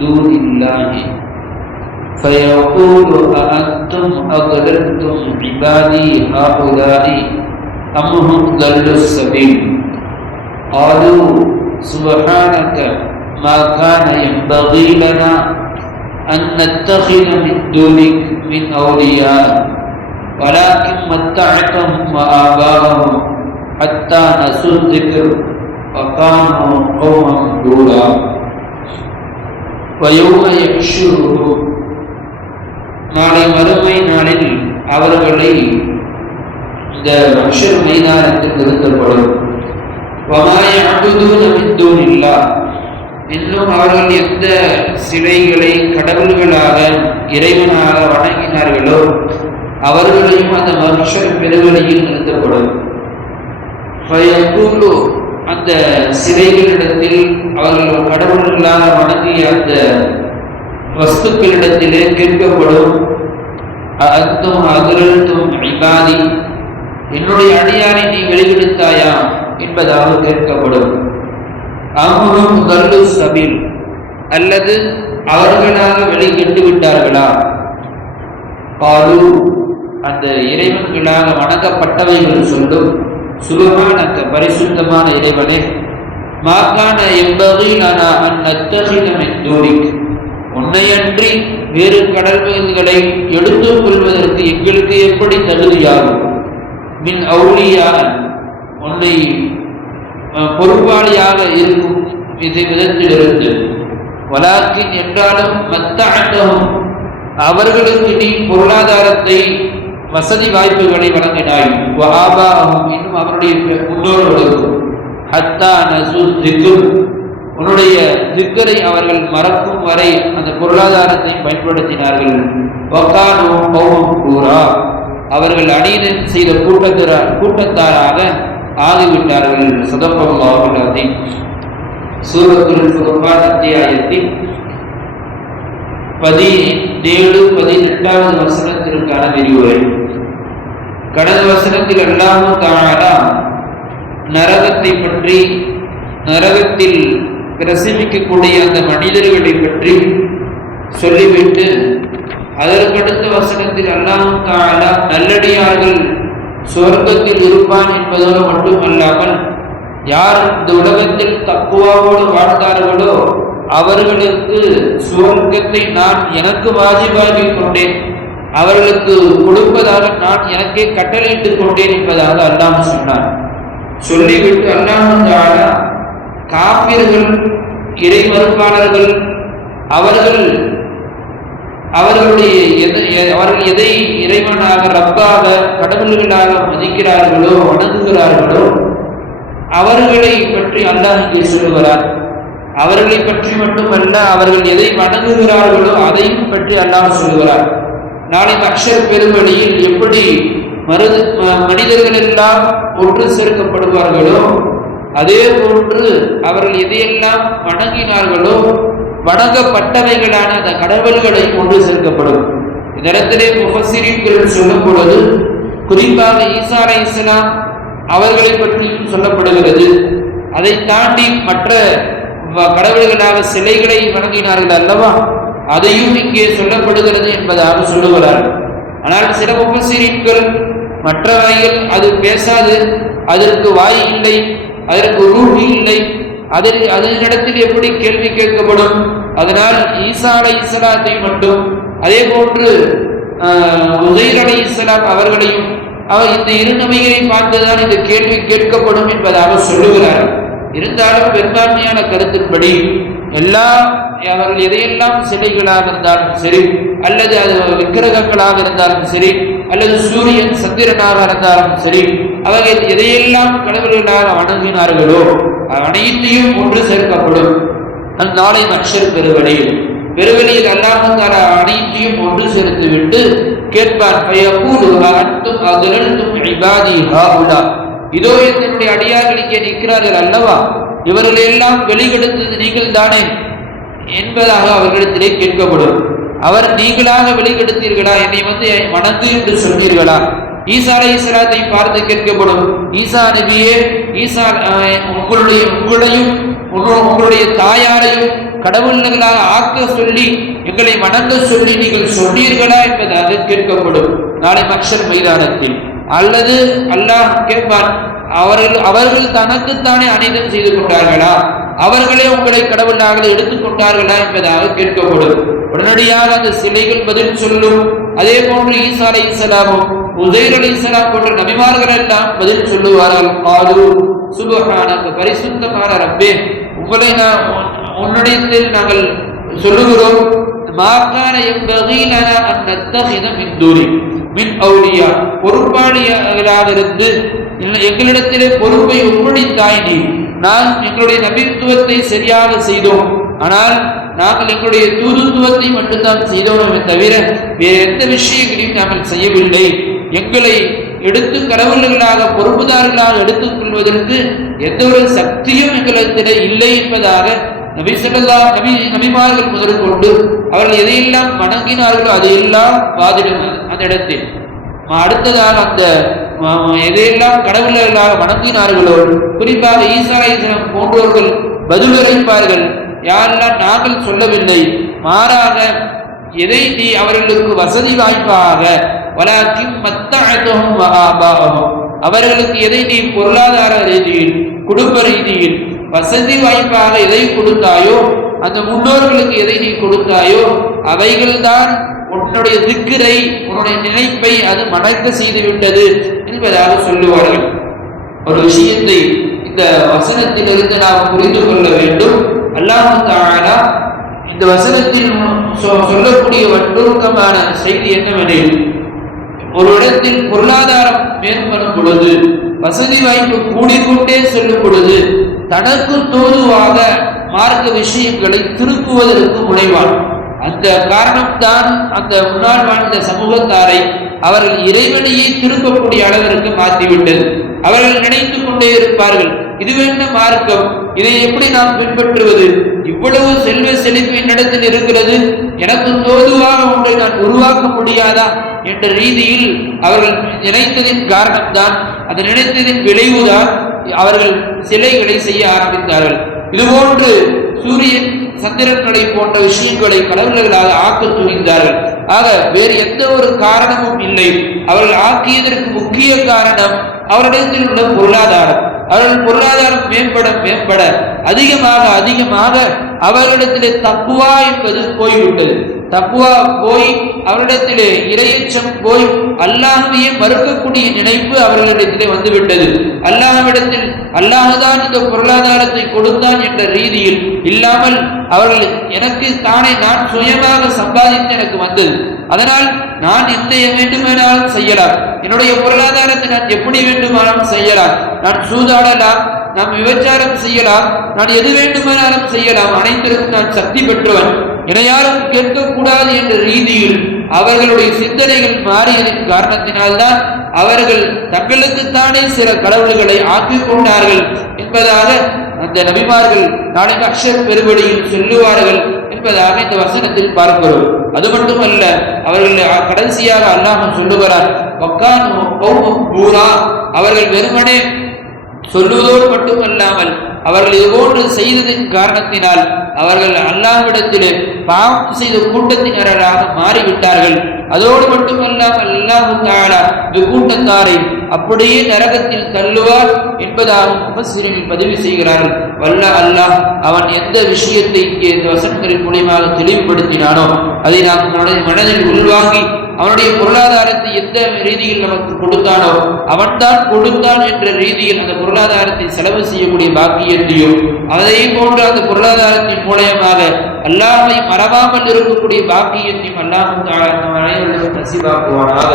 دون الله فيقول أأنتم أضللتم عبادي هؤلاء أم هم ضلوا السبيل قالوا سبحانك ما كان ينبغي لنا أن نتخذ من دونك من أولياء ولكن متعتهم وآباءهم حتى نسوا الذكر وكانوا قوما بورا ويوم يحشرهم நாளை மறுமை நாளில் அவர்களை இந்த மஹ்ஷர் மைதானத்தில் நிறுத்தப்படும். வமா யஅபுதூன மின் தூனில்லாஹ், இன்னும் அவர்கள் எந்த சிலைகளை கடவுள்களாக இறைவனாக வணங்கினார்களோ அவர்களையும் அந்த மஹ்ஷர் பெருவெளியில் நிறுத்தப்படும். ஃபயகூலு, அந்த சிலைகளிடத்தில் அவர்கள் கடவுள்களாக வணங்கிய அந்த வஸ்துக்களிடத்திலே கேட்கப்படும், அஅன்தும் அத்லல்தும் இபாதி, என்னுடைய அடியாரை நீ வெளிப்படுத்தாயா என்பதாக கேட்கப்படும். அம்ஹும் தல்லு சபீல், அல்லது அவர்களாக வெளிக்கெட்டு விட்டார்களா? காலு, அந்த இறைவன்களாக வணங்கப்பட்டவைகள் சொல்லும், சுப்ஹானக, பரிசுத்தமான இறைவனே, மா கான யம்பகி லனா அன் நத்தகித மின் தூனிக், உன்னையன்றி வேறு கடவுள்களை எடுத்துக் கொள்வதற்கு எங்களுக்கு எப்படி தகுதியாகும்? மின் அவுலியா, உன்னை பொறுப்பாளியாக இருக்கும் விதத்திலிருந்து. வலாக்கின், என்றாலும் மத்தஅத்தஹும், அவர்களுக்கு நீ பொருளாதாரத்தை வசதி வாய்ப்புகளை வழங்கினாய். வஆபாஅஹும், இன்னும் அவருடைய முன்னோர்களுக்கும். ஹத்தா நஸு திக்ர், உன்னுடைய திக்கரை அவர்கள் மறக்கும் வரை அந்த பொருளாதாரத்தை பயன்படுத்தினார்கள். வகானு கௌமன் பூரா, அவர்கள் அநீதம் செய்த கூட்டத்தாராக ஆகிவிட்டார்கள். ஸதகல்லாஹுல் அஸீம். சூரத்துல் ஃபுர்கான் அத்தியாயத்தின் 17-18 வசனத்திற்கான விரிவுரை. கடந்த வசனத்தில் அல்லாஹ் தஆலா நரகத்தை பற்றி, நரகத்தில் பிரசவிக்கக்கூடிய அந்த மனிதர்களை பற்றி சொல்லிவிட்டு, அதற்கடுத்த வசனத்தில் அல்லாஹ் தஆலா நல்லடியார்கள் சொர்க்கத்தில் இருப்பான் என்பதோடு மட்டுமல்லாமல், யார் இந்த உலகத்தில் தக்வாவோடு வாழ்ந்தார்களோ அவர்களுக்கு சுவர்க்கத்தை நான் எனக்கு வாஜிபாக்கி கொண்டேன், அவர்களுக்கு கொடுப்பதாக நான் எனக்கே கட்டளையிட்டுக் கொண்டேன் என்பதாக அல்லாஹ் சொன்னார். சொல்லிவிட்டு அல்லாஹ் தஆலா காபிர்கள், இறை மறுப்பாளர்கள், அவர்கள் எதை இறைவனாக, ரப்பாக, கடவுள்களாக மதிக்கிறார்களோ வணங்குகிறார்களோ அவர்களை பற்றி அல்லாஹ் இங்கே சொல்லுகிறார். அவர்களை பற்றி மட்டுமல்ல, அவர்கள் எதை வணங்குகிறார்களோ அதையும் பற்றி அல்லாஹ் சொல்லுகிறார். நாளை மஹ்ஷர் பெருவெளியில் எப்படி மனிதர்கள் எல்லாம் ஒன்று சேர்க்கப்படுவார்களோ அதே போன்று அவர்கள் எதையெல்லாம் வணங்கினார்களோ வணங்கப்பட்டவைகளான அந்த கடவுள்களை ஒன்று சேர்க்கப்படும். இந்த இடத்திலே முஃபஸ்ஸிரீன்கள் சொல்லும் பொழுது குறிப்பாக ஈசா அலைஹிஸ்ஸலாம் அவர்களை பற்றியும் சொல்லப்படுகிறது. அதை தாண்டி மற்ற கடவுள்களாக சிலைகளை வணங்கினார்கள் அல்லவா, அதையும் இங்கே சொல்லப்படுகிறது என்பதாக சொல்லுகிறார். ஆனால் சில முஃபஸ்ஸிரீன்கள் மற்றவைகள் அது பேசாது, அதற்கு வாய் இல்லை, அதற்கு ரூஹ் இல்லை, அதனிடத்தில் எப்படி கேள்வி கேட்கப்படும்? அதனால் ஈசா அலைஹிஸ்ஸலாத்தை மட்டும், அதே போன்று உஸைர் அலைஹிஸ்ஸலாம் அவர்களையும் இந்த இரு நபிகளை பார்த்துதான் இந்த கேள்வி கேட்கப்படும் என்பதாக சொல்லுகிறார். இருந்தாலும் பெரும்பான்மையான கருத்தின்படி அவர்கள் எதையெல்லாம் சிலைகளாக இருந்தாலும் சரி, அல்லது அது விக்கிரகங்களாக இருந்தாலும் சரி, அல்லது சூரியன் சந்திரனாக இருந்தாலும் சரி, அவர்கள் எதையெல்லாம் கடவுள்களாக வணங்கினார்களோ அனைத்தையும் ஒன்று சேர்க்கப்படும். நாளை மஹ்ஷர் பெருவெளியில் அல்லாஹ் தஆலா அனைத்தையும் ஒன்று சேர்த்துவிட்டு கேட்பார், அன்தும் அத்லல்தும் இபாதி ஹாஉலா, இதோ என்னுடைய அடியார்கள் இங்கே நிற்கிறார்கள் அல்லவா, இவர்களை எல்லாம் வெளிக்கெடுத்தது நீங்கள் தானே என்பதாக அவர்களிடத்திலே கேட்கப்படும். அவர் நீங்களாக வெளிக்கெடுத்தீர்களா, என்னை வணங்கு என்று சொன்னீர்களா, ஈசா அலைஹிஸ்ஸலாத்தை பார்த்து கேட்கப்படும், ஈசா நபியே, ஈசா உங்களையும் உங்களுடைய தாயாரையும் கடவுள்களாக ஆக்க சொல்லி எங்களை வணங்க சொல்லி நீங்கள் சொன்னீர்களா என்பதாக கேட்கப்படும் நாளை மஹ்ஷர் மைதானத்தில். அல்லது அல்லாஹ் கேட்பான், அவர்கள் தனக்குத்தானே அநீதம் செய்து கொண்டார்களா, அவர்களே உங்களை கடவுளாக எடுத்துக்கொண்டார்களா என்பதாக கேட்கப்படும். உடனடியாக அந்த சிலைகள் பதில் சொல்லும். அதே போன்று ஈசா அலைஹிஸ்ஸலாமும் உஸைர் அலைஹிஸ்ஸலாம் போன்ற நபிமார்கள் எல்லாம் பதில் சொல்லுவார்கள். காலு சுப்ஹானக, பரிசுத்தமான ரப்பே, உங்களை உன்னிடத்தில் நாங்கள் சொல்லுகிறோம், மாகான யம்பகீ லனா அன் நத்தகித மின் தூனி மின் அவுலியா, பொறுப்பாளிகளாக இருந்து எங்களிடத்திலே பொறுப்பை ஒப்படைத்தாய் நீ. நான் எங்களுடைய நபித்துவத்தை சரியாக செய்தோம், ஆனால் நாங்கள் எங்களுடைய தூதுத்துவத்தை மட்டும்தான் செய்தோமே தவிர வேறு எந்த விஷயங்களையும் நாங்கள் செய்யவில்லை. எங்களை எடுத்து கடவுள்களாக பொறுப்புதாரர்களாக எடுத்துக் கொள்வதற்கு எந்த ஒரு சக்தியும் எங்களிடத்திலே இல்லை என்பதாக நபிமார்கள் முதற்கொண்டு அவர்கள் எதையெல்லாம் வணங்கினார்களோ அதையெல்லாம் வாதிடும் அந்த இடத்தில். அடுத்ததாக அந்த எதையெல்லாம் கடவுள்களாக வணங்கினார்களோ, குறிப்பாக ஈசா அலைஹிஸ்ஸலாம் போன்றவர்கள் பதிலுரைப்பார்கள், யாரெல்லாம் நாங்கள் சொல்லவில்லை, மாறாக எதை நீ அவர்களுக்கு வசதி வாய்ப்பாக வலாக்கின் மத்தஅதுஹும் வஆபாஹும், அவர்களுக்கு எதை நீ பொருளாதார ரீதியில் குடும்ப ரீதியில் வசதி வாய்ப்பாக எதை கொடுத்தாயோ, அந்த முன்னோர்களுக்கு எதை நீ கொடுத்தாயோ அவைகள்தான் உன்னுடைய திக்ரை, உன்னுடைய நினைப்பை அது மடக்க செய்து விட்டது என்பதாக சொல்லுவார்கள். ஒரு விஷயத்தை இந்த வசனத்திலிருந்து நாம் புரிந்து கொள்ள வேண்டும். அல்லாஹ் தஆலா இந்த வசனத்தில் சொல்லக்கூடிய வட்டுருக்கமான செய்தி என்னவெனில், ஒரு இடத்தில் பொருளாதாரம் மேம்படும் பொழுது, வசதி வாய்ப்பு கூடிக்கொண்டே செல்லும் பொழுது தனக்கு தோதுவாக மார்க்க விஷயங்களை திருப்புவதற்கு முனைவான். அந்த காரணம்தான் அந்த முன்னால் வாழ்ந்த சமூகத்தாரை அவர்கள் இறைவனையே திருப்பக்கூடிய அளவிற்கு மாற்றிவிட்டது. அவர்கள் நினைத்து கொண்டே இருப்பார்கள், இது வேண்ட மார்க்கம், இதை எப்படி நாம் பின்பற்றுவது, இவ்வளவு செல்வ செழிப்பு என்னிடத்தில் இருக்கிறது, எனக்கு தோதுவாக ஒன்றை நான் உருவாக்க முடியாதா என்ற ரீதியில் அவர்கள் நினைத்ததின் காரணம்தான், அந்த நினைத்ததின் விளைவுதான் அவர்கள் சிலைகளை செய்ய ஆரம்பித்தார்கள். இதுபோன்று சூரியன் சந்திரன்களை போன்ற விஷயங்களை கடவுள்களாக ஆக்க துணிந்தார்கள். ஆக வேறு எந்த ஒரு காரணமும் இல்லை. அவர்கள் ஆக்கியதற்கு முக்கிய காரணம் அவரிடத்தில் உள்ள பொருளாதாரம். அவர்கள் பொருளாதாரம் மேம்பட அதிகமாக அவர்களிடத்திலே தக்குவா என்பது போய்விட்டது. தக்குவா போய் அவரிடத்திலே இறையச்சம் போய் அல்லாஹ்வையே மறுக்கக்கூடிய நினைப்பு அவர்களிடத்திலே வந்துவிட்டது. அல்லாஹ்விடத்தில் அல்லாஹ்தான் இந்த பொருளாதாரத்தை கொடுத்தான் என்ற ரீதியில் இல்லாமல் அவர்கள் எனக்கு தானே நான் சுயமாக சம்பாதித்து எனக்கு வந்தது, அதனால் நான் எந்த வேண்டுமானாலும் செய்யலாம், என்னுடைய பொருளாதாரத்தை நான் எப்படி வேண்டுமானாலும் செய்யலாம், நான் சூதாடலாம், நாம் விபச்சாரம் செய்யலாம், நான் எது வேண்டுமானாலும் செய்யலாம், அனைத்திற்கும் நான் சக்தி பெற்றவன், என யாரும் கேட்கக்கூடாது என்ற ரீதியில் அவர்களுடைய சிந்தனைகள் மாறியதின் காரணத்தினால்தான் அவர்கள் தங்களுக்குத்தானே சில கடவுள்களை ஆக்கிக் கொண்டார்கள் என்பதாக அந்த நபிமார்கள் நாளை மஹ்ஷர் பெருவழியில் சொல்லுவார்கள் என்பதாக இந்த வசனத்தில் பார்க்கிறோம். அது மட்டுமல்ல, அவர்கள் கடைசியாக அல்லாஹ் சொல்லுகிறார், அவர்கள் வெறுமனே சொல்லுவதோடு மட்டுமல்லாமல் அவர்கள் இதுபோன்று செய்ததின் காரணத்தினால் அவர்கள் அல்லாஹ்விடத்திலே பாவம் செய்த கூட்டத்தினராக மாறிவிட்டார்கள். அதோடு மட்டுமல்லாமல் அல்லாஹ் தஆலா இந்த கூட்டத்தாரை அப்படியே நரகத்தில் தள்ளுவார் என்பதாக முஃபஸ்ஸிரீன்கள் பதிவு செய்கிறார்கள். வல்ல அல்லாஹ் அவன் எந்த விஷயத்தை இந்த வசனங்களின் மூலமாக தெளிவுபடுத்தினானோ அதை நாம் மனதில் உள்வாங்கி அவனுடைய பொருளாதாரத்தை எந்த ரீதியில் நமக்கு கொடுத்தானோ அவன்தான் கொடுத்தான் என்ற ரீதியில் அந்த பொருளாதாரத்தை செலவு செய்யக்கூடிய பாக்கியத்தையும் அதை போன்று அந்த பொருளாதாரத்தின் மூலமாக அல்லாஹ்வை மறவாமல் இருக்கக்கூடிய பாக்கியத்தையும் அல்லாஹ் நசீபாக்குவானாக.